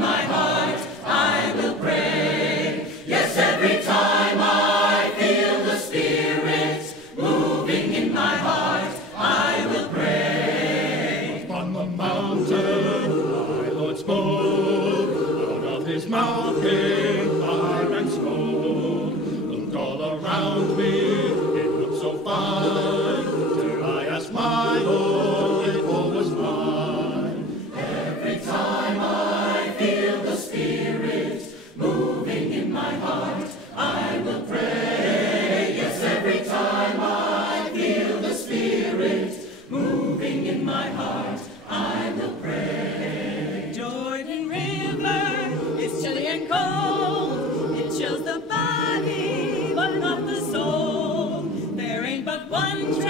my heart I will pray. Yes, every time I feel the Spirit moving in my heart, I will pray. On the mountain, my Lord spoke, out of his mouth came fire and smoke. Looked all around me, it looked so fine, till I asked my Lord if all was fine. Every time I feel the Spirit moving in my heart, I will pray. Yes, every time I feel the Spirit moving in my heart, I will pray. Jordan River is chilly and cold. It chills the body, but not the soul. There ain't but one